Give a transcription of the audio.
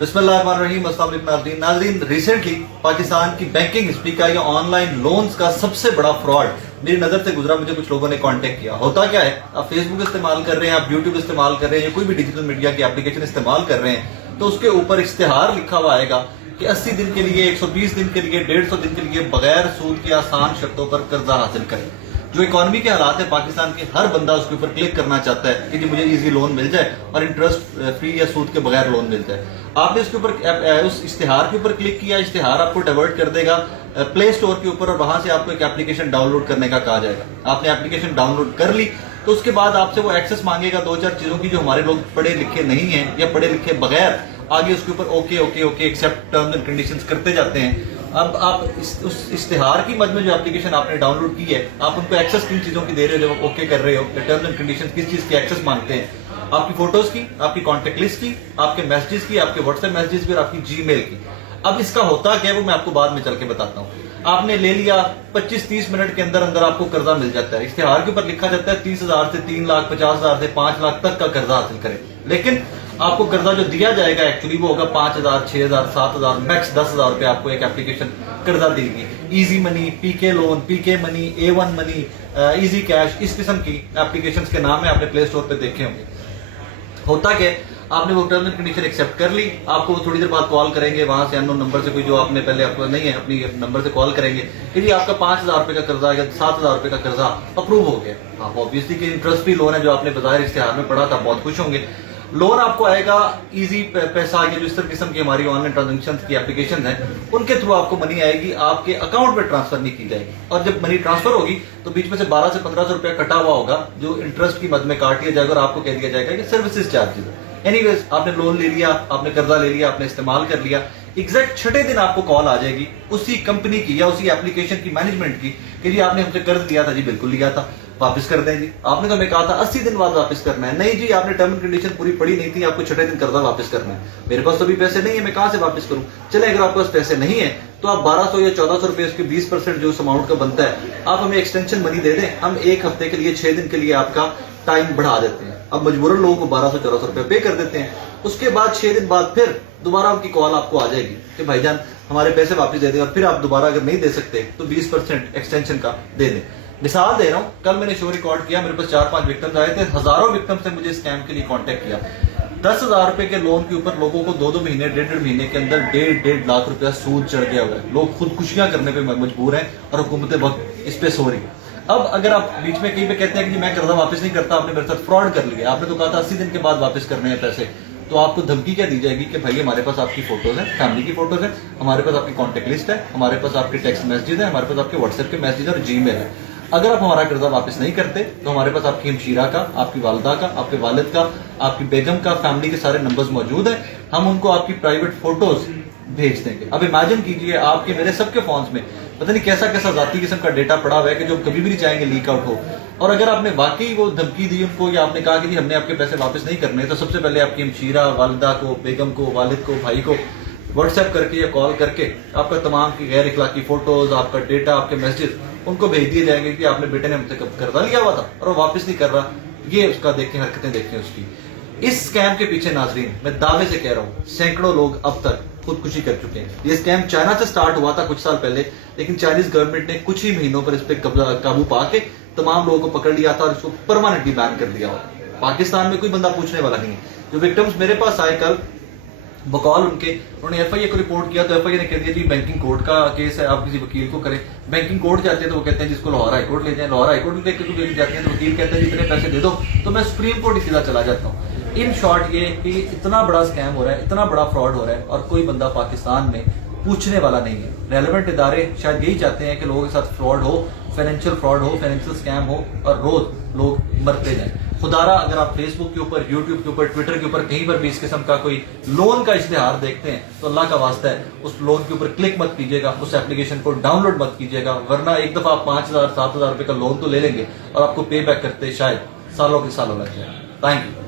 बिस्मिल्लाहिर्रहमानिर्रहीम। अस्सलाम वालेकुम नाज़रीन, रिसेंटली पाकिस्तान की बैंकिंग हिस्ट्री का या ऑनलाइन लोन्स का सबसे बड़ा फ्रॉड मेरी नजर से गुजरा। मुझे कुछ लोगों ने कांटेक्ट किया। होता क्या है, आप फेसबुक इस्तेमाल कर रहे हैं, आप यूट्यूब इस्तेमाल कर रहे हैं या कोई भी डिजिटल मीडिया की एप्लीकेशन इस्तेमाल कर रहे हैं, तो उसके ऊपर इश्तिहार लिखा हुआ आएगा कि 80 दिन के लिए, 120 दिन के लिए, 150 दिन के लिए बगैर सूद के आसान शर्तों पर कर्जा हासिल करें। जो इकोनॉमी के हालात है पाकिस्तान के, हर बंदा उसके ऊपर क्लिक करना चाहता है कि जी मुझे इजी लोन मिल जाए और इंटरेस्ट फ्री या सूद के बगैर लोन मिल जाए। आपने इसके ऊपर उस इश्तिहार के ऊपर क्लिक किया, इश्तिहार आपको डाइवर्ट कर देगा प्ले स्टोर के ऊपर और वहां से आपको एक एप्लीकेशन डाउनलोड करने का कहा जाएगा। आपने एप्लीकेशन डाउनलोड कर ली तो उसके बाद आपसे वो एक्सेस मांगेगा दो चार चीजों की जो हमारे लोग पढ़े लिखे नहीं है या पढ़े लिखे बगैर आगे उसके ऊपर okay okay okay accept terms and conditions करते जाते हैं। अब आप उस इश्तिहार की मद में जो एप्लीकेशन आपने डाउनलोड की है, आप उनको एक्सेस किन चीजों की दे रहे हो जब आप ओके कर रहे हो, टर्म्स एंड कंडीशंस किस चीज की एक्सेस मांगते हैं? आपकी फोटोज की, आपकी कॉन्टेक्ट लिस्ट की, आपके मैसेजेस की, आपके व्हाट्सएप मैसेजेस की और आपकी जीमेल की। अब इसका होता क्या है वो मैं आपको बाद में चल के बताता हूँ। आपने ले लिया, 25-30 मिनट के अंदर अंदर आपको कर्जा मिल जाता है। इश्तिहार के ऊपर लिखा जाता है 30,000 से 3 लाख, 50,000 से 5 लाख तक का कर्जा हासिल करें। लेकिन आपको कर्जा जो दिया जाएगा एक्चुअली वो होगा 5,000, 6,000, 7,000, मैक्स 10,000 रुपए आपको एक एप्लीकेशन कर्जा देगी। Easy money, PK loan, PK money, A1 money, easy cash, इस किस्म की एप्लीकेशन के नाम है, आपने प्ले स्टोर पे देखे होंगे। होता क्या, आपने वो टर्म एंड कंडीशन एक्सेप्ट कर ली, आपको थोड़ी देर बाद कॉल करेंगे वहां से अननोन नंबर से, कोई जो आपने पहले आपको नहीं है अपनी नंबर से कॉल करेंगे कि जी आपका 5,000 रुपए का कर्जा या 7,000 रुपए का कर्जा अप्रूव हो गया। आप ऑब्वियसली कि इंटरेस्ट फ्री लोन है जो आपने बाजार इश्तिहार में पढ़ा था, बहुत खुश होंगे। लोन आपको आएगा इजी पैसा, ये जो इस तरह किस्म की हमारी ऑनलाइन ट्रांजेक्शन की एप्लीकेशन है उनके थ्रू आपको मनी आएगी, आपके अकाउंट में ट्रांसफर नहीं की जाएगी। और जब मनी ट्रांसफर होगी तो बीच में से 12 से 1500 रुपया कटा हुआ होगा जो इंटरेस्ट की मद में काट लिया जाएगा और आपको कह दिया जाएगा कि सर्विसेज चार्जेस है। एनीवेज, आपने लोन ले लिया, आपने कर्जा ले लिया, आपने इस्तेमाल कर लिया, एग्जैक्ट छठे दिन आपको कॉल आ जाएगी उसी कंपनी की या उसी एप्लीकेशन की मैनेजमेंट की कि जी आपने हमसे कर्ज लिया था। जी बिल्कुल लिया था, वापस कर दें जी। आपने तो हमें कहा था 80 दिन बाद वापस करना है। नहीं जी, आपने टर्म एंड कंडीशन पूरी पढ़ी नहीं थी, आपको छठे दिन कर्जा वापस करना है। मेरे पास तो अभी पैसे नहीं है, मैं कहां से वापस करूं? चले, अगर आपके पास पैसे नहीं है तो आप 1200 या 1400 रुपए उसके 20% जो उस अमाउंट का बनता है आप हमें एक्सटेंशन मनी दे दें, हम एक हफ्ते के लिए 6 दिन के लिए आपका टाइम बढ़ा देते हैं। अब मजबूरन लोगों को 1200-1400 रुपए पे कर देते हैं। उसके बाद 6 दिन बाद फिर दोबारा उनकी कॉल आपको आ जाएगी कि भाईजान हमारे पैसे वापस दे दें, और फिर आप दोबारा अगर नहीं दे सकते तो 20% एक्सटेंशन का दे दें। मिसाल दे रहा हूं, कल मैंने शो रिकॉर्ड किया, मेरे पास 4-5 विक्टिम्स आए थे, हजारों विक्टिम्स ने मुझे स्कैम के लिए कांटेक्ट किया। 10,000 रुपए के लोन के ऊपर लोगों को 2-2 महीने, 1.5 महीने के अंदर 1.5 लाख रुपया सूद चढ़ गया हुआ है। लोग खुदकुशियां करने पे मजबूर हैं और हुकूमत वक्त इस पे सो रही। अब अगर आप बीच में कहीं पे कहते हैं कि मैं कर्जा वापस नहीं करता, आपने मेरे साथ फ्रॉड कर लिया, आपने तो कहा था 80 दिन के बाद वापस करने हैं पैसे, तो आपको धमकी क्या दी जाएगी कि भाई हमारे पास आपकी फोटोज हैं, फैमिली की फोटोज हैं, हमारे पास आपकी कॉन्टेक्ट लिस्ट है, हमारे पास आपके टेक्स्ट मैसेजेस है, हमारे पास आपके व्हाट्सएप के मैसेजेस और जीमेल है। अगर आप हमारा कर्जा वापस नहीं करते तो हमारे पास आपकी हमशीरा का, आपकी वालदा का, आपके वालिद का, आपकी बेगम का, फैमिली के सारे नंबर्स मौजूद हैं, हम उनको आपकी प्राइवेट फोटोज भेज देंगे। अब इमेजिन कीजिए आपके मेरे सबके फोन्स में पता नहीं कैसा कैसा जाती किस्म का डेटा पड़ा हुआ है कि जो कभी भी नहीं चाहेंगे लीक आउट हो। और अगर आपने वाकई वो धमकी दी उनको या आपने कहा कि हमने आपके पैसे वापस नहीं करने, तो सबसे पहले आपकी हमशीरा, वालिदा को, बेगम को, वालिद को, भाई को व्हाट्सएप करके या कॉल करके आपका तमाम की गैर इखलाकी फोटोज, आपका डेटा, आपके मैसेजेस उनको भेज दिए जाएंगे कि आपने बेटे ने हमसे कर्जा लिया हुआ था और वो वापस नहीं कर रहा। ये उसका देखें, हरकतें देखें उसकी। इस स्कैम के पीछे नाजरीन मैं दावे से कह रहा हूं सैकड़ों लोग अब तक खुदकुशी कर चुके हैं। ये स्कैम चाइना से स्टार्ट हुआ था कुछ साल पहले, लेकिन चाइनीज गवर्नमेंट ने कुछ ही महीनों पर इस पे काबू पा के तमाम लोगों को पकड़ लिया था और इसको परमानेंटली बैन कर दिया हुआ। पाकिस्तान में कोई बंदा पूछने वाला नहीं है। जो विक्टिम्स मेरे पास आए कल बकौल उनके, उन्होंने एफआईए को रिपोर्ट किया तो एफआईए ने कह दिया जी बैंकिंग कोर्ट का केस है, आप किसी वकील को करें। बैंकिंग कोर्ट जाते हैं तो वो कहते हैं जिसको लाहौर हाईकोर्ट ले जाए, लाहौर हाईकोर्ट में लेके जाते हैं तो वकील कहते हैं जितने पैसे दे दो, तो मैं सुप्रीम कोर्ट ही सीधा चला जाता हूँ। इन शॉर्ट ये कि इतना बड़ा स्कैम हो रहा है, इतना बड़ा फ्रॉड हो रहा है और कोई बंदा पाकिस्तान में पूछने वाला नहीं है। रेलेवेंट इदारे शायद यही चाहते हैं कि लोगों के साथ फ्रॉड हो, फाइनेंशियल फ्रॉड हो, फाइनेंशियल स्कैम हो और रोज लोग मरते जाएं। खुदारा अगर आप फेसबुक के ऊपर, यूट्यूब के ऊपर, ट्विटर के ऊपर कहीं पर भी इस किस्म का कोई लोन का इश्तिहार देखते हैं तो अल्लाह का वास्ता है उस लोन के ऊपर क्लिक मत कीजिएगा, उस एप्लीकेशन को डाउनलोड मत कीजिएगा, वरना एक दफा आप 5,000-7,000 रुपए का लोन तो ले लेंगे और आपको पे बैक करते शायद सालों के सालों लग जाए। Thank you.